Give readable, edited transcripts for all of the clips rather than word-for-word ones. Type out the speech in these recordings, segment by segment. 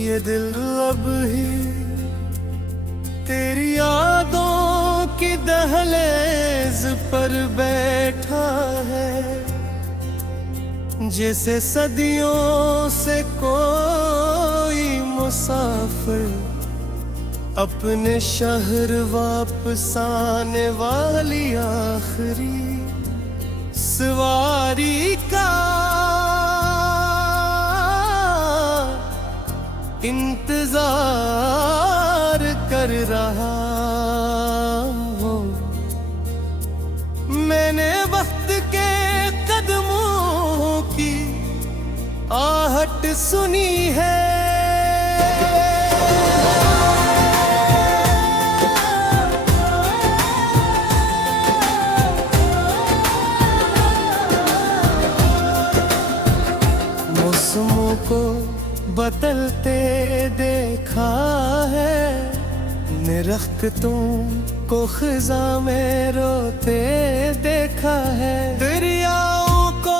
ये दिल अब ही तेरी यादों की दहलीज पर बैठा है, जैसे सदियों से कोई मुसाफिर अपने शहर वापस आने वाली आखिरी सवारी का इंतजार कर रहा हूँ। मैंने वक्त के कदमों की आहट सुनी है, मौसमों को बदलते देखा है, निरख्तों को खिजा में रोते देखा है, दरियाओं को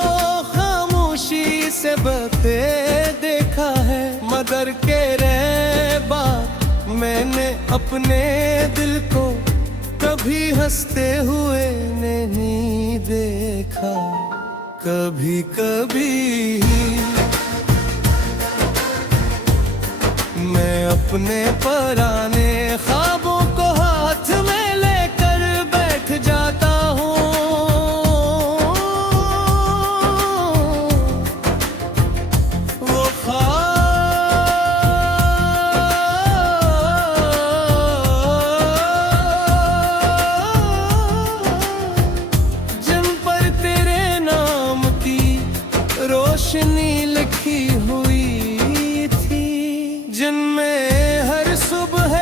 खामोशी से बहते देखा है, मगर के रहबा मैंने अपने दिल को कभी हंसते हुए नहीं देखा। कभी कभी मैं अपने पुराने ख्वाबों को हाथ में लेकर बैठ जाता हूँ। वो ख्वाब जिन पर तेरे नाम की रोशनी लिखी हुई, जिनमें हर सुबह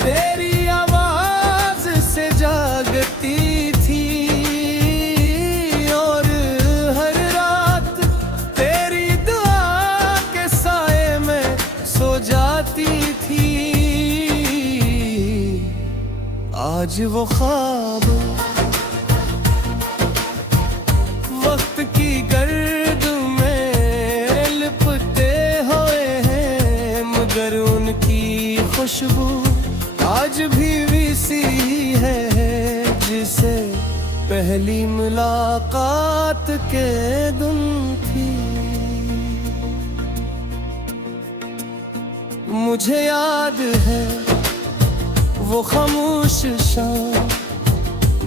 तेरी आवाज से जागती थी और हर रात तेरी दुआ के साए में सो जाती थी, आज वो ख्वाब वक्त की गर्द में लिपटे हुए हैं, मगर उनकी खुशबू आज भी वैसी है जिसे पहली मुलाकात के दिन थी। मुझे याद है वो खामोश शाम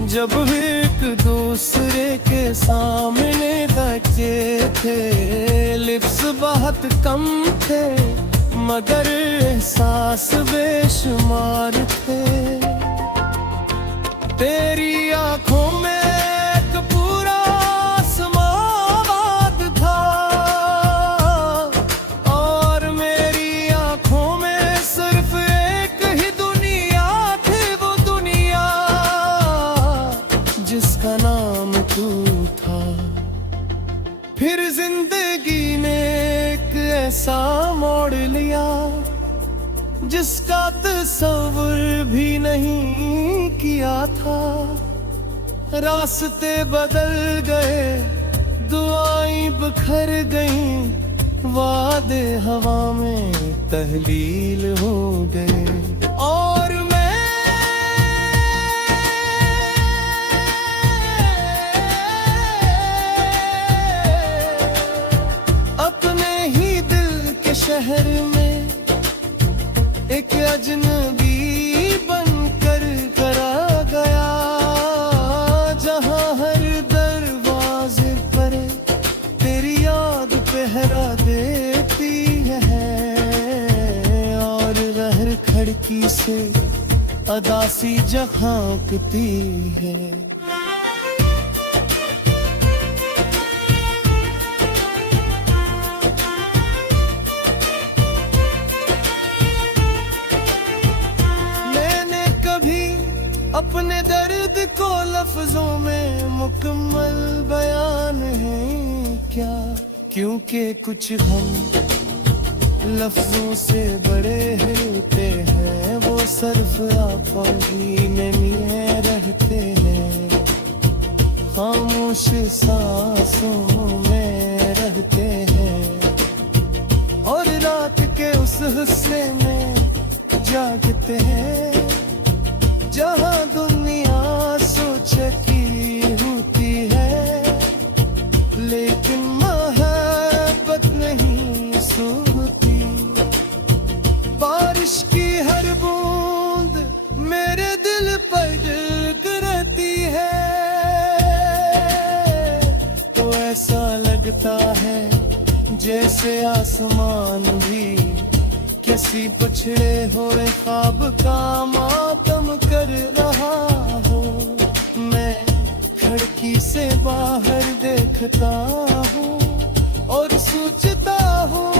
जब एक दूसरे के सामने बैठे थे, लिप्स बहुत कम थे मगर एहसास बेशुमार थे। तेरी आंखों में एक पूरा आसमान था और मेरी आंखों में सिर्फ एक ही दुनिया थी, वो दुनिया जिसका नाम तू था। फिर जिंदगी ने एक ऐसा मोड़ लिया जिसका तस्वुर भी नहीं किया था, रास्ते बदल गए, दुआएं बिखर गईं, वादे हवा में तहलील हो गए और शहर में एक अजनबी बनकर करा गया, जहां हर दरवाजे पर तेरी याद पहरा देती है और हर खिड़की से अदासी झांकती है। अपने दर्द को लफ्जों में मुकम्मल बयान है क्या, क्योंकि कुछ हम लफ्जों से बड़े होते हैं, वो सिर्फ आंखों ही में मिले रहते हैं, खामोश सांसों में रहते हैं और रात के उस हिस्से में जागते हैं जहां दुनिया सोचे की होती है, लेकिन मोहब्बत नहीं सोती। बारिश की हर बूंद मेरे दिल पर गिरती है, तो ऐसा लगता है जैसे आसमान भी किसी पिछड़े हुए ख्वाब का मातम कर रहा हो। मैं खिड़की से बाहर देखता हूँ और सोचता हूँ,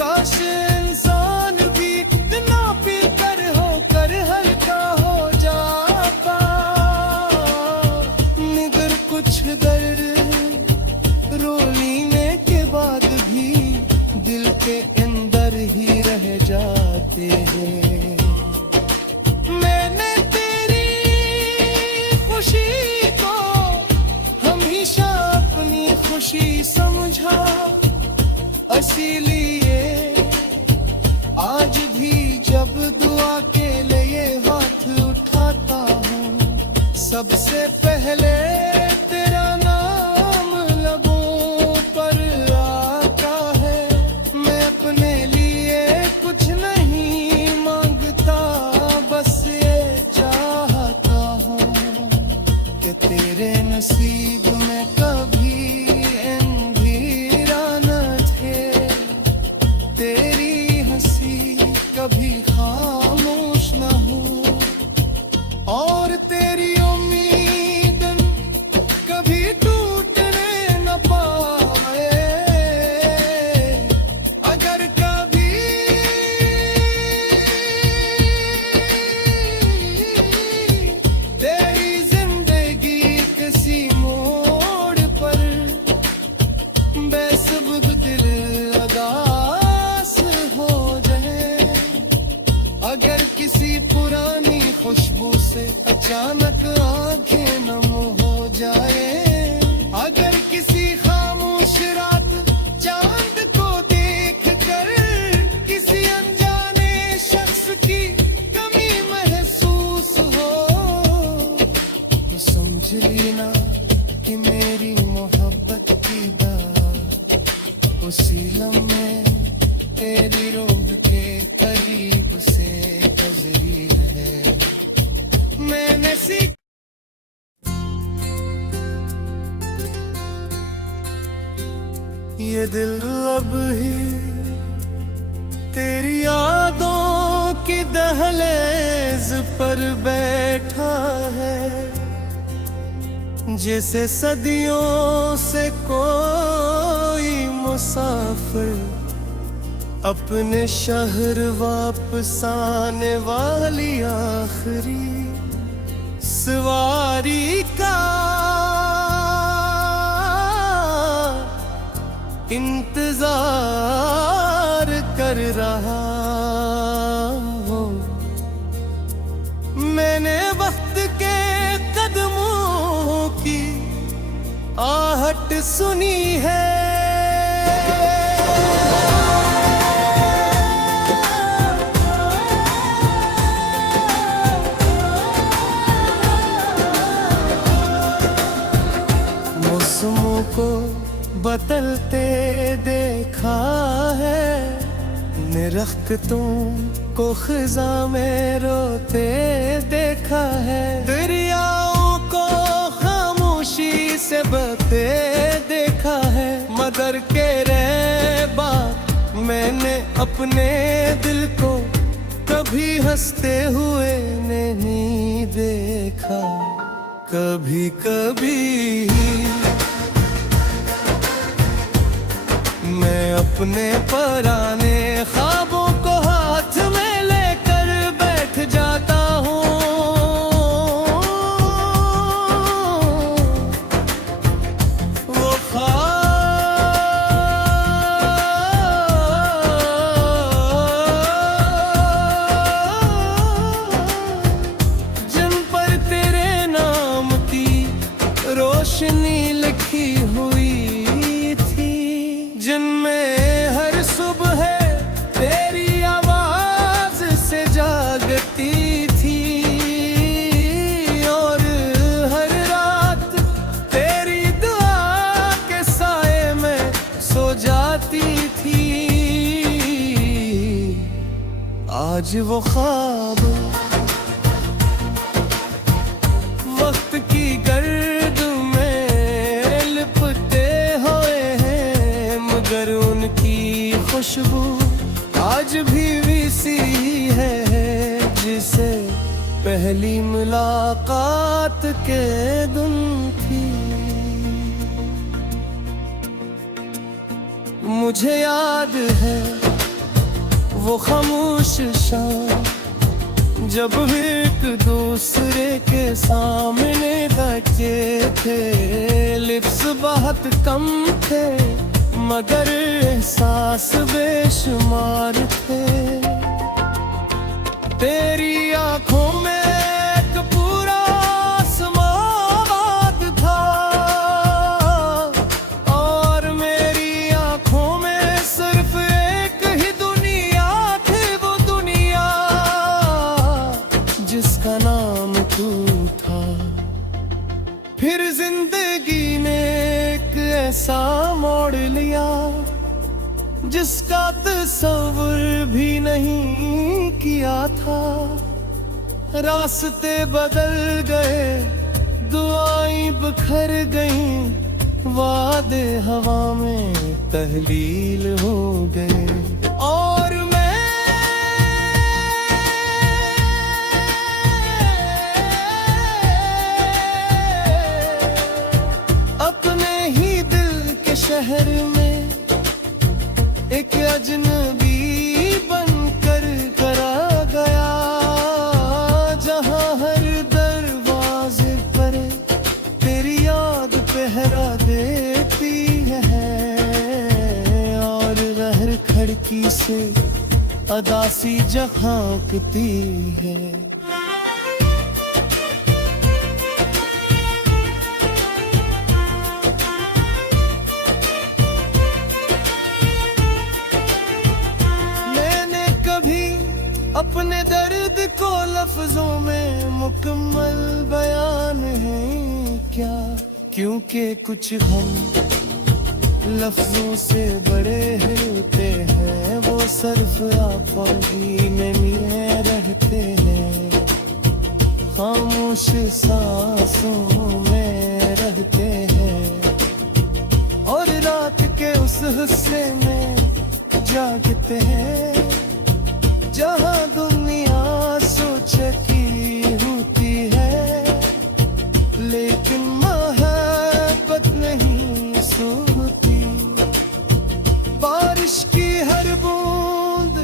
काश इंसान भी इतना पीकर होकर हल्का हो जाता, मगर कुछ दर्द रो लेने के बाद भी दिल के अंदर ही रह जाते हैं। मैंने तेरी खुशी को हमेशा अपनी खुशी समझा, इसीलिए आज भी जब दुआ के लिए हाथ उठाता हूँ, सबसे पहले तेरा नाम लबों पर आता है। मैं अपने लिए कुछ नहीं मांगता, बस ये चाहता हूँ कि तेरे नसीब में कभी अंधेरा न थे, तेरी हंसी कभी खामोश न हो, और तेरी उम्मीद कभी टूटने न पाए। अगर कभी तेरी जिंदगी किसी मोड़ पर बेसब्ब दिल उदास हो जाए, अगर किसी पुरानी खुशबू से अचानक आंखें नम हो जाए, अगर किसी खामोश रात चांद को देख कर किसी अनजाने शख्स की कमी महसूस हो, तो समझ लेना कि मेरी मोहब्बत की बात उसी लम्हे तेरी रूह के करीब से गुजरी है। मैंने सीखा ये दिल अब ही तेरी यादों की दहलीज पर बैठा है, जैसे सदियों से कोई मुसाफिर अपने शहर वापस आने वाली आखिरी सवारी का इंतजार कर रहा हूँ। मैंने वक्त के कदमों की आहट सुनी है, मौसमों को बदलते देखा है, निरख्तों को खिजा में रोते देखा है, दरियाओं को खामोशी से बहते देखा है, मगर के रहबा मैंने अपने दिल को कभी हंसते हुए नहीं देखा। कभी कभी मैं अपने पुराने ख्वाबों को हाथ में लेकर बैठ जाता हूँ, वो जिन पर तेरे नाम की रोशनी लिखी हुई थी, जिन आज वो ख्वाब वक्त की गर्द में लिपटे हुए हैं, मगर उनकी खुशबू आज भी वैसी है जिसे पहली मुलाकात के दिन थी। मुझे याद है वो खामोश शाम जब एक दूसरे के सामने बैठे थे। लिप्स बहुत कम थे मगर एहसास बेशुमार थे। तेरी आंखों में एक पूरा आसमान था और मेरी आंखों में सिर्फ एक ही दुनिया थी, वो दुनिया जिसका नाम तू था। फिर जिंदगी ने एक ऐसा मोड़ लिया जिसका तस्वुर भी नहीं किया था। रास्ते बदल गए, दुआएं बिखर गईं, वादे हवा में तहलील हो गए। और मैं अपने ही दिल के शहर में एक अजनबी बनकर करा गया, जहां हर दरवाजे पर तेरी याद पहरा देती है और हर खिड़की से अदासी झांकती है। अपने दर्द को लफ्जों में मुकम्मल बयान है क्या, क्योंकि कुछ हम लफ्जों से बड़े होते हैं। वो सिर्फ आंखों में मिले रहते हैं, खामोश सांसों में रहते हैं और रात के उस हिस्से में जागते हैं जहां दुनिया सोच की होती है, लेकिन मोहब्बत नहीं सोती। बारिश की हर बूंद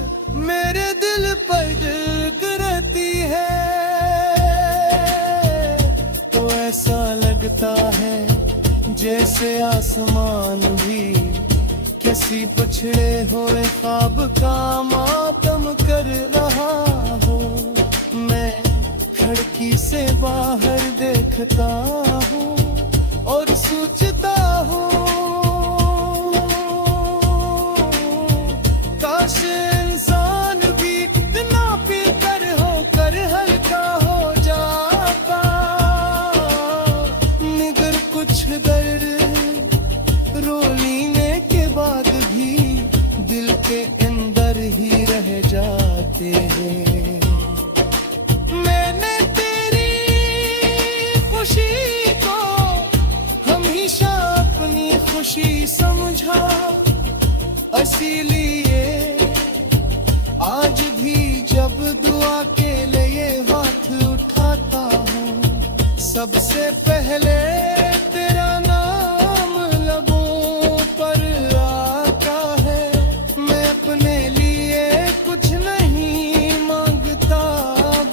मेरे दिल पर गिरती है तो ऐसा लगता है जैसे आसमान भी किसी पछड़े हुए ख्वाब का मातम कर रहा हो। मैं खिड़की से बाहर देखता हूँ और सोचता हूँ काश इंसान भी इतना पीकर होकर हल्का हो जाता, मगर कुछ दर्द रो लेने के बाद भी दिल के अंदर ही रह जाते हैं। मैंने तेरी खुशी को हमेशा अपनी खुशी समझा, इसीलिए आज भी जब दुआ के लिए हाथ उठाता हूँ सबसे पहले तेरा नाम लबों पर आता है। मैं अपने लिए कुछ नहीं मांगता,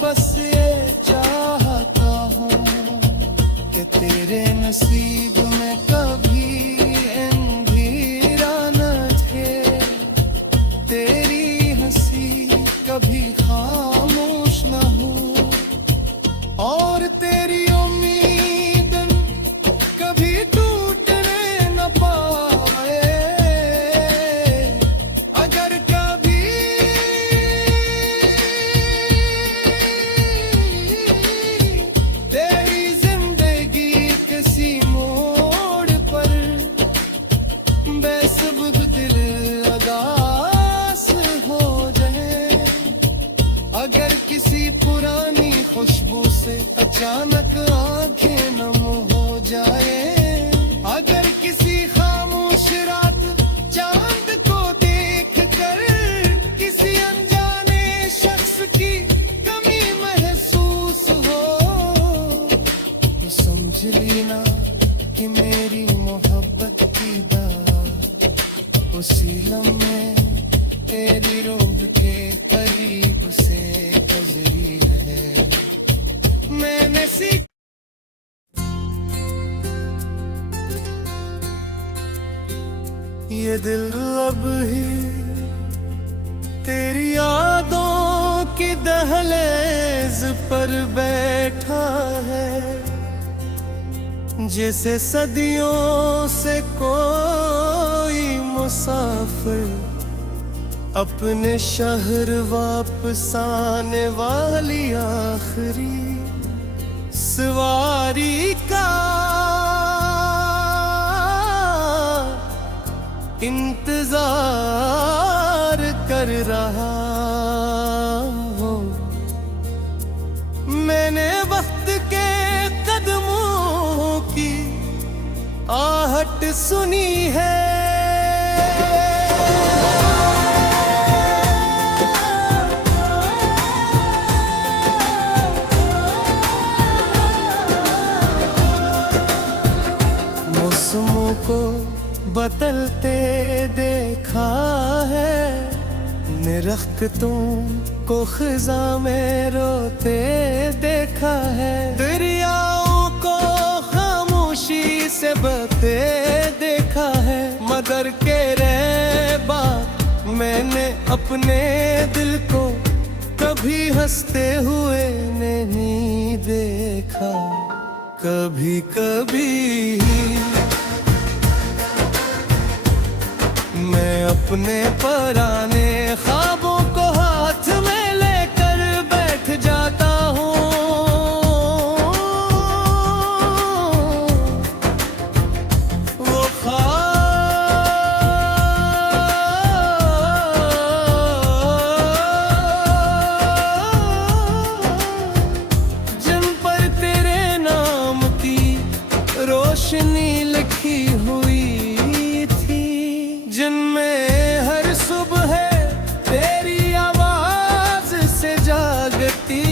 बस ये चाहता हूँ कि तेरे नसीब में कभी अंधेरा न थे, तेरी हंसी कभी खामोश न हो और तेरी उम्मीद कभी टूटने न पाए। अगर कभी तेरी जिंदगी किसी मोड़ समझ ली ना कि मेरी मोहब्बत की दवा उसी लम्हे तेरी रोग के करीब से गुजरी है। मैंने सीख ये दिल अब ही तेरी यादों की दहलीज पर बैठा है, जैसे सदियों से कोई मुसाफिर अपने शहर वापस आने वाली आखिरी सवारी का इंतजार कर रहा हूँ। मैंने वक्त के कदमों की आहट सुनी है, मौसमों को बदलते देखा है, निरख्तों को खिजा में रोते देखा है, दरियाओं को खामोशी से बहते देखा है, मगर के रहबा मैंने अपने दिल को कभी हंसते हुए नहीं देखा। कभी कभी मैं अपने पुराने ख्वाबों को हाथ में लेकर बैठ जाता हूँ, वो जिन पर तेरे नाम की रोशनी लिखी हुई, जिनमें हर सुबह तेरी आवाज से जागती